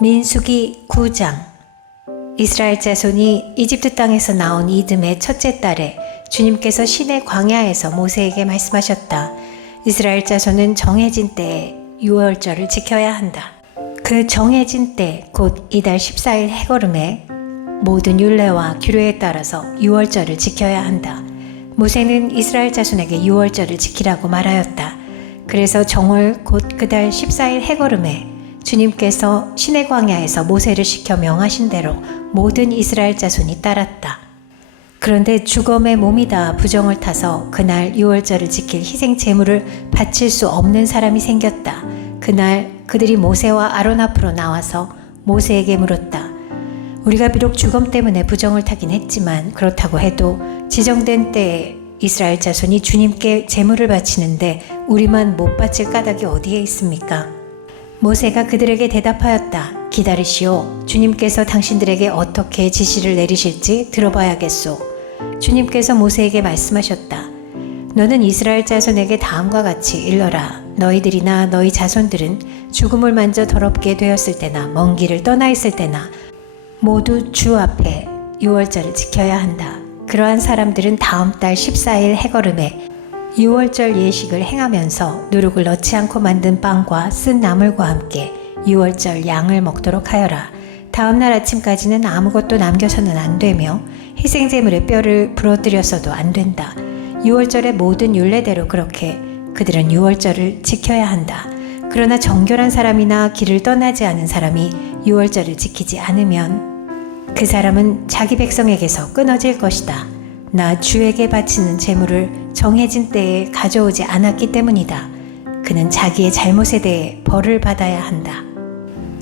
민수기 9장. 이스라엘 자손이 이집트 땅에서 나온 이듬해 첫째 달에 주님께서 시내 광야에서 모세에게 말씀하셨다. 이스라엘 자손은 정해진 때에 유월절을 지켜야 한다. 그 정해진 때 곧 이달 14일 해걸음에 모든 율례와 규례에 따라서 유월절을 지켜야 한다. 모세는 이스라엘 자손에게 유월절을 지키라고 말하였다. 그래서 정월 곧 그달 14일 해걸음에 주님께서 시내 광야에서 모세를 시켜 명하신 대로 모든 이스라엘 자손이 따랐다. 그런데 죽음의 몸이 다 부정을 타서 그날 유월절을 지킬 희생 제물을 바칠 수 없는 사람이 생겼다. 그날 그들이 모세와 아론 앞으로 나와서 모세에게 물었다. 우리가 비록 죽음 때문에 부정을 타긴 했지만 그렇다고 해도 지정된 때에 이스라엘 자손이 주님께 제물을 바치는데 우리만 못 바칠 까닭이 어디에 있습니까? 모세가 그들에게 대답하였다. 기다리시오. 주님께서 당신들에게 어떻게 지시를 내리실지 들어봐야겠소. 주님께서 모세에게 말씀하셨다. 너는 이스라엘 자손에게 다음과 같이 일러라. 너희들이나 너희 자손들은 죽음을 만져 더럽게 되었을 때나 먼 길을 떠나 있을 때나 모두 주 앞에 유월절을 지켜야 한다. 그러한 사람들은 다음 달 14일 해걸음에 유월절 예식을 행하면서 누룩을 넣지 않고 만든 빵과 쓴 나물과 함께 유월절 양을 먹도록 하여라. 다음 날 아침까지는 아무것도 남겨서는 안 되며 희생제물의 뼈를 부러뜨렸어도 안 된다. 유월절의 모든 율례대로 그렇게 그들은 유월절을 지켜야 한다. 그러나 정결한 사람이나 길을 떠나지 않은 사람이 유월절을 지키지 않으면 그 사람은 자기 백성에게서 끊어질 것이다. 나 주에게 바치는 제물을 정해진 때에 가져오지 않았기 때문이다. 그는 자기의 잘못에 대해 벌을 받아야 한다.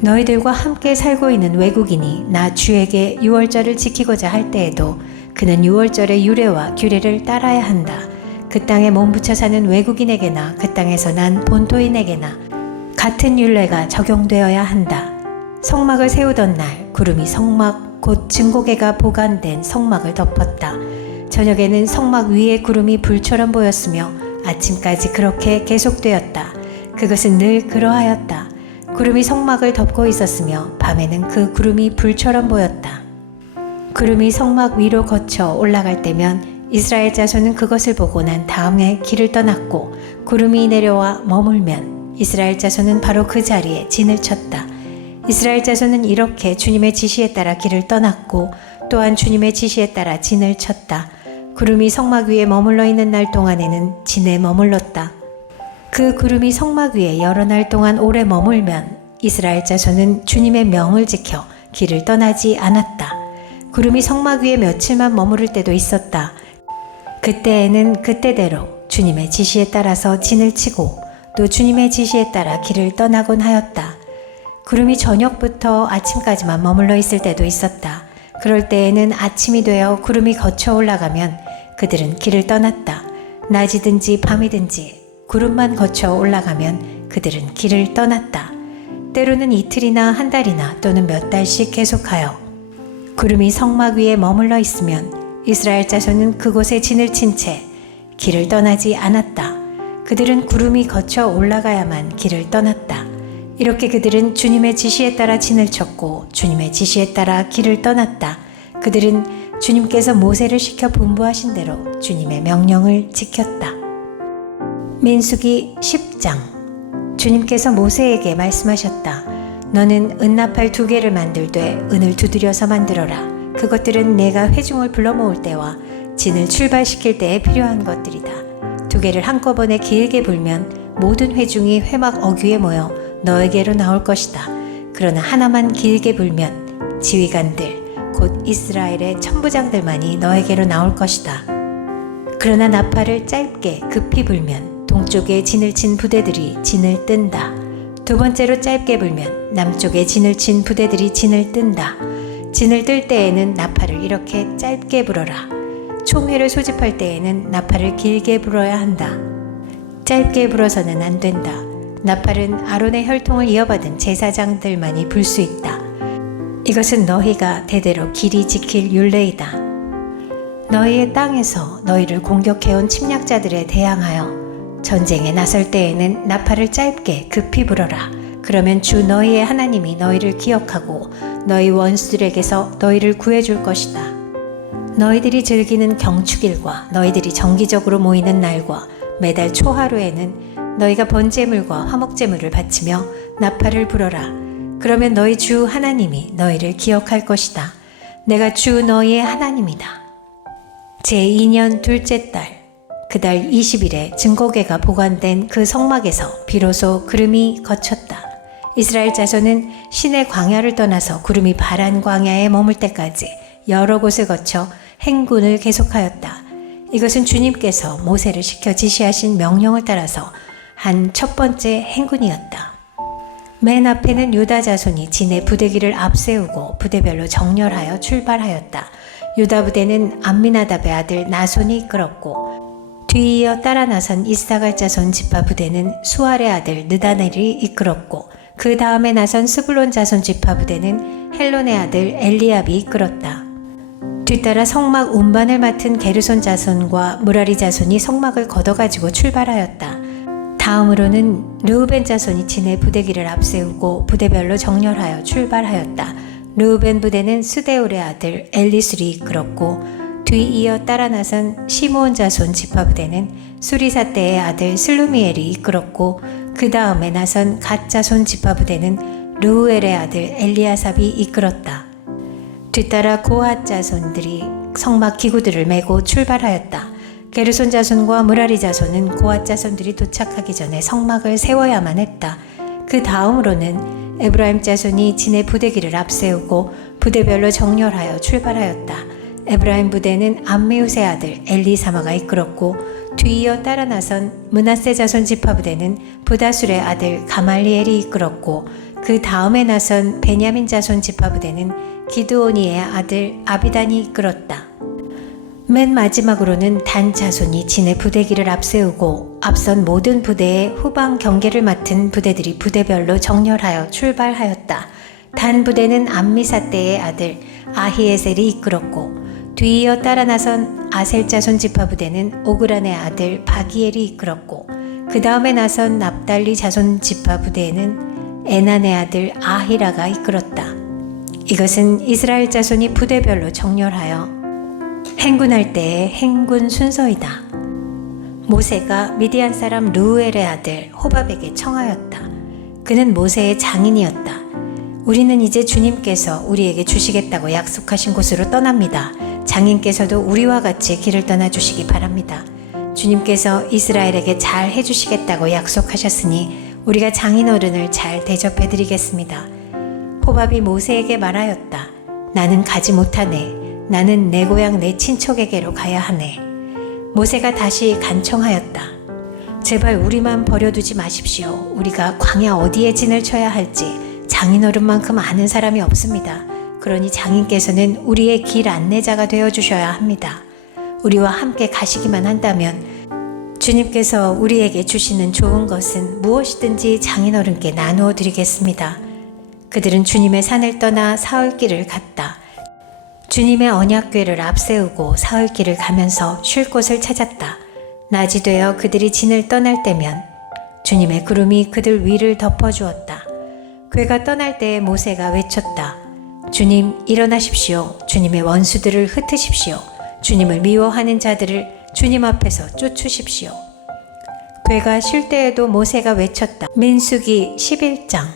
너희들과 함께 살고 있는 외국인이 나 주에게 유월절을 지키고자 할 때에도 그는 유월절의 유례와 규례를 따라야 한다. 그 땅에 몸붙여 사는 외국인에게나 그 땅에서 난 본토인에게나 같은 율례가 적용되어야 한다. 성막을 세우던 날 구름이 성막 곧 증거궤가 보관된 성막을 덮었다. 저녁에는 성막 위에 구름이 불처럼 보였으며 아침까지 그렇게 계속되었다. 그것은 늘 그러하였다. 구름이 성막을 덮고 있었으며 밤에는 그 구름이 불처럼 보였다. 구름이 성막 위로 거쳐 올라갈 때면 이스라엘 자손은 그것을 보고 난 다음에 길을 떠났고 구름이 내려와 머물면 이스라엘 자손은 바로 그 자리에 진을 쳤다. 이스라엘 자손은 이렇게 주님의 지시에 따라 길을 떠났고 또한 주님의 지시에 따라 진을 쳤다. 구름이 성막 위에 머물러 있는 날 동안에는 진에 머물렀다. 그 구름이 성막 위에 여러 날 동안 오래 머물면 이스라엘 자손은 주님의 명을 지켜 길을 떠나지 않았다. 구름이 성막 위에 며칠만 머무를 때도 있었다. 그때에는 그때대로 주님의 지시에 따라서 진을 치고 또 주님의 지시에 따라 길을 떠나곤 하였다. 구름이 저녁부터 아침까지만 머물러 있을 때도 있었다. 그럴 때에는 아침이 되어 구름이 거쳐 올라가면 그들은 길을 떠났다. 낮이든지 밤이든지 구름만 거쳐 올라가면 그들은 길을 떠났다. 때로는 이틀이나 한 달이나 또는 몇 달씩 계속하여 구름이 성막 위에 머물러 있으면 이스라엘 자손은 그곳에 진을 친 채 길을 떠나지 않았다. 그들은 구름이 거쳐 올라가야만 길을 떠났다. 이렇게 그들은 주님의 지시에 따라 진을 쳤고 주님의 지시에 따라 길을 떠났다. 그들은 주님께서 모세를 시켜 분부하신 대로 주님의 명령을 지켰다. 민수기 10장. 주님께서 모세에게 말씀하셨다. 너는 은나팔 2개를 만들되 은을 두드려서 만들어라. 그것들은 내가 회중을 불러 모을 때와 진을 출발시킬 때에 필요한 것들이다. 2개를 한꺼번에 길게 불면 모든 회중이 회막 어귀에 모여 너에게로 나올 것이다. 그러나 하나만 길게 불면 지휘관들 곧 이스라엘의 천부장들만이 너에게로 나올 것이다. 그러나 나팔을 짧게 급히 불면 동쪽에 진을 친 부대들이 진을 뜬다. 두 번째로 짧게 불면 남쪽에 진을 친 부대들이 진을 뜬다. 진을 뜰 때에는 나팔을 이렇게 짧게 불어라. 총회를 소집할 때에는 나팔을 길게 불어야 한다. 짧게 불어서는 안 된다. 나팔은 아론의 혈통을 이어받은 제사장들만이 불 수 있다. 이것은 너희가 대대로 길이 지킬 율례이다. 너희의 땅에서 너희를 공격해온 침략자들에 대항하여 전쟁에 나설 때에는 나팔을 짧게 급히 불어라. 그러면 주 너희의 하나님이 너희를 기억하고 너희 원수들에게서 너희를 구해줄 것이다. 너희들이 즐기는 경축일과 너희들이 정기적으로 모이는 날과 매달 초하루에는 너희가 번제물과 화목제물을 바치며 나팔을 불어라. 그러면 너희 주 하나님이 너희를 기억할 것이다. 내가 주 너희의 하나님이다. 제2년 둘째 달 그 달 20일에 증거궤가 보관된 그 성막에서 비로소 구름이 거쳤다. 이스라엘 자손은 신의 광야를 떠나서 구름이 바란 광야에 머물 때까지 여러 곳을 거쳐 행군을 계속하였다. 이것은 주님께서 모세를 시켜 지시하신 명령을 따라서 한 첫 번째 행군이었다. 맨 앞에는 유다 자손이 진의 부대기를 앞세우고 부대별로 정렬하여 출발하였다. 유다 부대는 암미나답의 아들 나손이 이끌었고 뒤이어 따라 나선 이사갈 자손 지파 부대는 수알의 아들 느다넬이 이끌었고 그 다음에 나선 스불론 자손 지파 부대는 헬론의 아들 엘리압이 이끌었다. 뒤따라 성막 운반을 맡은 게르손 자손과 무라리 자손이 성막을 걷어가지고 출발하였다. 다음으로는 르우벤 자손이 진의 부대기를 앞세우고 부대별로 정렬하여 출발하였다. 르우벤 부대는 스데울의 아들 엘리술이 이끌었고 뒤이어 따라 나선 시므온 자손 지파 부대는 수리사 때의 아들 슬루미엘이 이끌었고 그 다음에 나선 갓 자손 지파 부대는 르우엘의 아들 엘리아삽이 이끌었다. 뒤따라 고핫 자손들이 성막 기구들을 메고 출발하였다. 게르손 자손과 무라리 자손은 고핫 자손들이 도착하기 전에 성막을 세워야만 했다. 그 다음으로는 에브라임 자손이 진의 부대기를 앞세우고 부대별로 정렬하여 출발하였다. 에브라임 부대는 암미우스의 아들 엘리사마가 이끌었고 뒤이어 따라 나선 므낫세 자손 지파 부대는 부다술의 아들 가말리엘이 이끌었고 그 다음에 나선 베냐민 자손 지파 부대는 기드오니의 아들 아비단이 이끌었다. 맨 마지막으로는 단 자손이 진의 부대기를 앞세우고 앞선 모든 부대의 후방 경계를 맡은 부대들이 부대별로 정렬하여 출발하였다. 단 부대는 암미사 때의 아들 아히에셀이 이끌었고 뒤이어 따라 나선 아셀 자손 지파 부대는 오그란의 아들 바기엘이 이끌었고 그 다음에 나선 납달리 자손 지파 부대에는 에난의 아들 아히라가 이끌었다. 이것은 이스라엘 자손이 부대별로 정렬하여 행군할 때의 행군 순서이다. 모세가 미디안 사람 르우엘의 아들 호밥에게 청하였다. 그는 모세의 장인이었다. 우리는 이제 주님께서 우리에게 주시겠다고 약속하신 곳으로 떠납니다. 장인께서도 우리와 같이 길을 떠나 주시기 바랍니다. 주님께서 이스라엘에게 잘 해주시겠다고 약속하셨으니 우리가 장인어른을 잘 대접해 드리겠습니다. 호밥이 모세에게 말하였다. 나는 가지 못하네. 나는 내 고향 내 친척에게로 가야 하네. 모세가 다시 간청하였다. 제발 우리만 버려두지 마십시오. 우리가 광야 어디에 진을 쳐야 할지 장인어른만큼 아는 사람이 없습니다. 그러니 장인께서는 우리의 길 안내자가 되어주셔야 합니다. 우리와 함께 가시기만 한다면 주님께서 우리에게 주시는 좋은 것은 무엇이든지 장인어른께 나누어 드리겠습니다. 그들은 주님의 산을 떠나 사흘길을 갔다. 주님의 언약궤를 앞세우고 사흘길을 가면서 쉴 곳을 찾았다. 낮이 되어 그들이 진을 떠날 때면 주님의 구름이 그들 위를 덮어주었다. 궤가 떠날 때에 모세가 외쳤다. 주님 일어나십시오. 주님의 원수들을 흩으십시오. 주님을 미워하는 자들을 주님 앞에서 쫓으십시오. 궤가 쉴 때에도 모세가 외쳤다. 민수기 11장.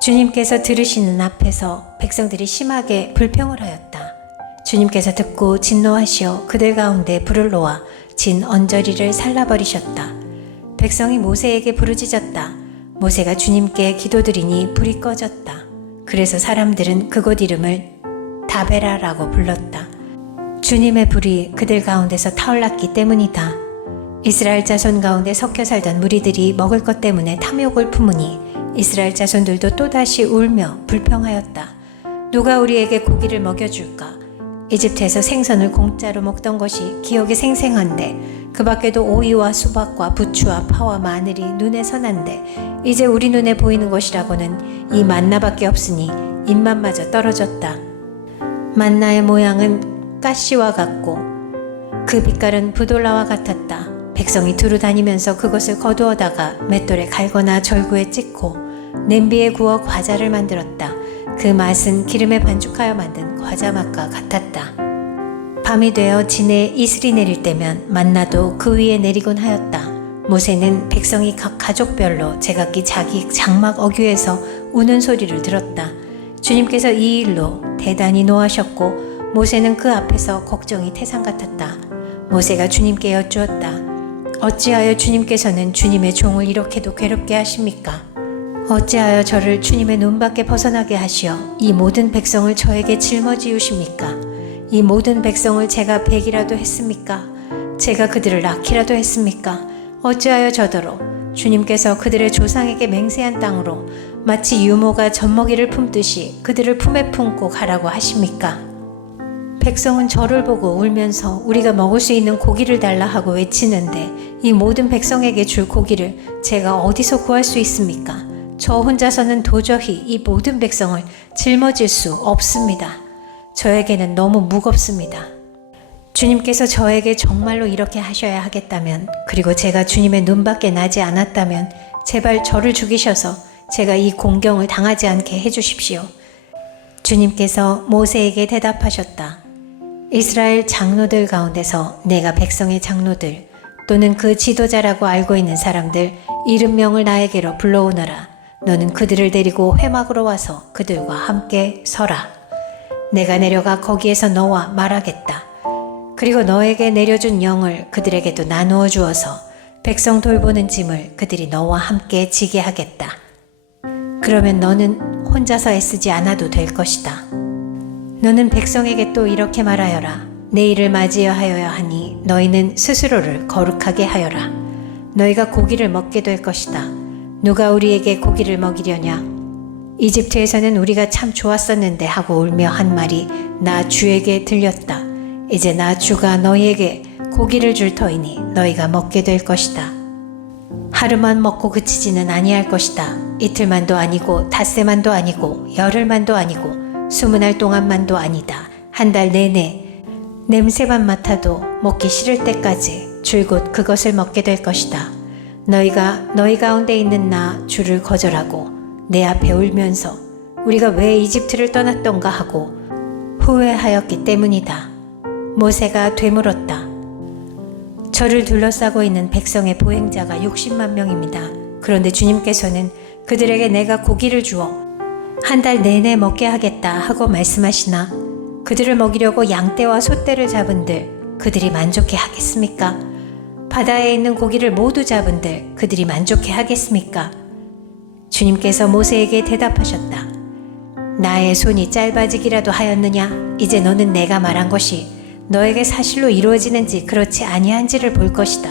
주님께서 들으시는 앞에서 백성들이 심하게 불평을 하였다. 주님께서 듣고 진노하시어 그들 가운데 불을 놓아 진 언저리를 살라버리셨다. 백성이 모세에게 부르짖었다. 모세가 주님께 기도드리니 불이 꺼졌다. 그래서 사람들은 그곳 이름을 다베라라고 불렀다. 주님의 불이 그들 가운데서 타올랐기 때문이다. 이스라엘 자손 가운데 섞여 살던 무리들이 먹을 것 때문에 탐욕을 품으니 이스라엘 자손들도 또다시 울며 불평하였다. 누가 우리에게 고기를 먹여줄까? 이집트에서 생선을 공짜로 먹던 것이 기억에 생생한데 그 밖에도 오이와 수박과 부추와 파와 마늘이 눈에 선한데 이제 우리 눈에 보이는 것이라고는 이 만나밖에 없으니 입맛마저 떨어졌다. 만나의 모양은 가시와 같고 그 빛깔은 부돌라와 같았다. 백성이 두루 다니면서 그것을 거두어다가 맷돌에 갈거나 절구에 찍고 냄비에 구워 과자를 만들었다. 그 맛은 기름에 반죽하여 만든 과자 맛과 같았다. 밤이 되어 진에 이슬이 내릴 때면 만나도 그 위에 내리곤 하였다. 모세는 백성이 각 가족별로 제각기 자기 장막 어귀에서 우는 소리를 들었다. 주님께서 이 일로 대단히 노하셨고 모세는 그 앞에서 걱정이 태산 같았다. 모세가 주님께 여쭈었다. 어찌하여 주님께서는 주님의 종을 이렇게도 괴롭게 하십니까? 어찌하여 저를 주님의 눈밖에 벗어나게 하시어 이 모든 백성을 저에게 짊어지우십니까? 이 모든 백성을 제가 베기라도 했습니까? 제가 그들을 낳기라도 했습니까? 어찌하여 저더러 주님께서 그들의 조상에게 맹세한 땅으로 마치 유모가 젖먹이를 품듯이 그들을 품에 품고 가라고 하십니까? 백성은 저를 보고 울면서 우리가 먹을 수 있는 고기를 달라 하고 외치는데 이 모든 백성에게 줄 고기를 제가 어디서 구할 수 있습니까? 저 혼자서는 도저히 이 모든 백성을 짊어질 수 없습니다. 저에게는 너무 무겁습니다. 주님께서 저에게 정말로 이렇게 하셔야 하겠다면, 그리고 제가 주님의 눈밖에 나지 않았다면 제발 저를 죽이셔서 제가 이 공경을 당하지 않게 해주십시오. 주님께서 모세에게 대답하셨다. 이스라엘 장로들 가운데서 내가 백성의 장로들 또는 그 지도자라고 알고 있는 사람들 이름명을 나에게로 불러오너라. 너는 그들을 데리고 회막으로 와서 그들과 함께 서라. 내가 내려가 거기에서 너와 말하겠다. 그리고 너에게 내려준 영을 그들에게도 나누어 주어서 백성 돌보는 짐을 그들이 너와 함께 지게 하겠다. 그러면 너는 혼자서 애쓰지 않아도 될 것이다. 너는 백성에게 또 이렇게 말하여라. 내일을 맞이하여야 하니 너희는 스스로를 거룩하게 하여라. 너희가 고기를 먹게 될 것이다. 누가 우리에게 고기를 먹이려냐? 이집트에서는 우리가 참 좋았었는데 하고 울며 한 말이 나 주에게 들렸다. 이제 나 주가 너희에게 고기를 줄 터이니 너희가 먹게 될 것이다. 하루만 먹고 그치지는 아니할 것이다. 이틀만도 아니고 닷새만도 아니고 열흘만도 아니고 20날 동안만도 아니다. 한 달 내내 냄새만 맡아도 먹기 싫을 때까지 줄곧 그것을 먹게 될 것이다. 너희가 너희 가운데 있는 나 주를 거절하고 내 앞에 울면서 우리가 왜 이집트를 떠났던가 하고 후회하였기 때문이다. 모세가 되물었다. 저를 둘러싸고 있는 백성의 보행자가 60만 명입니다. 그런데 주님께서는 그들에게 내가 고기를 주어 한 달 내내 먹게 하겠다 하고 말씀하시나 그들을 먹이려고 양떼와 소떼를 잡은들 그들이 만족해 하겠습니까? 바다에 있는 고기를 모두 잡은들 그들이 만족해 하겠습니까? 주님께서 모세에게 대답하셨다. 나의 손이 짧아지기라도 하였느냐? 이제 너는 내가 말한 것이 너에게 사실로 이루어지는지 그렇지 아니한지를 볼 것이다.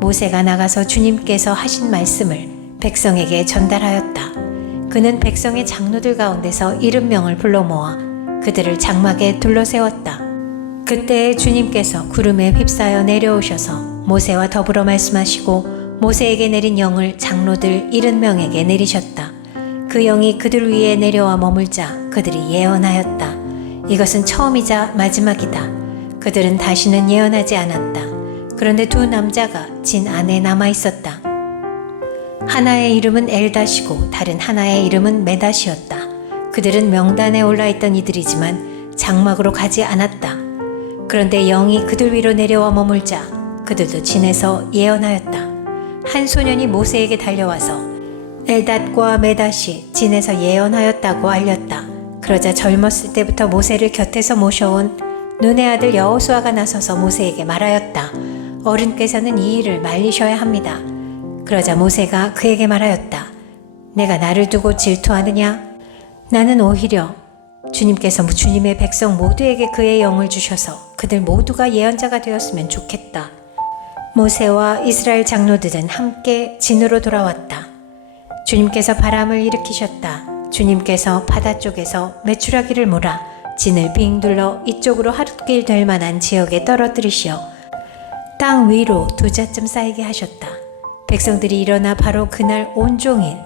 모세가 나가서 주님께서 하신 말씀을 백성에게 전달하였다. 그는 백성의 장로들 가운데서 이름명을 불러 모아 그들을 장막에 둘러세웠다. 그때 주님께서 구름에 휩싸여 내려오셔서 모세와 더불어 말씀하시고 모세에게 내린 영을 장로들 70명에게 내리셨다. 그 영이 그들 위에 내려와 머물자 그들이 예언하였다. 이것은 처음이자 마지막이다. 그들은 다시는 예언하지 않았다. 그런데 두 남자가 진 안에 남아 있었다. 하나의 이름은 엘닷이고 다른 하나의 이름은 메닷이었다. 그들은 명단에 올라있던 이들이지만 장막으로 가지 않았다. 그런데 영이 그들 위로 내려와 머물자 그들도 진에서 예언하였다. 한 소년이 모세에게 달려와서 엘닷과 메닷이 진에서 예언하였다고 알렸다. 그러자 젊었을 때부터 모세를 곁에서 모셔온 눈의 아들 여호수아가 나서서 모세에게 말하였다. 어른께서는 이 일을 말리셔야 합니다. 그러자 모세가 그에게 말하였다. 내가 나를 두고 질투하느냐? 나는 오히려 주님께서 주님의 백성 모두에게 그의 영을 주셔서 그들 모두가 예언자가 되었으면 좋겠다. 모세와 이스라엘 장로들은 함께 진으로 돌아왔다. 주님께서 바람을 일으키셨다. 주님께서 바다 쪽에서 메추라기를 몰아 진을 빙 둘러 이쪽으로 하룻길 될 만한 지역에 떨어뜨리시어 땅 위로 2자쯤 쌓이게 하셨다. 백성들이 일어나 바로 그날 온종일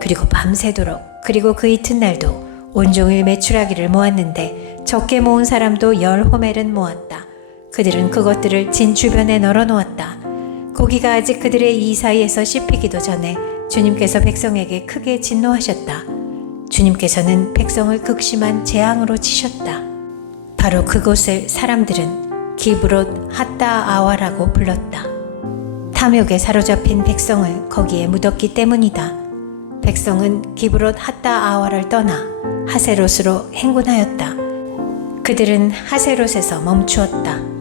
그리고 밤새도록 그리고 그 이튿날도 온종일 메추라기를 모았는데 적게 모은 사람도 10호멜은 모았다. 그들은 그것들을 진 주변에 널어 놓았다. 고기가 아직 그들의 이 사이에서 씹히기도 전에 주님께서 백성에게 크게 진노하셨다. 주님께서는 백성을 극심한 재앙으로 치셨다. 바로 그곳을 사람들은 기브롯 핫다아와라고 불렀다. 탐욕에 사로잡힌 백성을 거기에 묻었기 때문이다. 백성은 기브롯 핫다아와를 떠나 하세롯으로 행군하였다. 그들은 하세롯에서 멈추었다.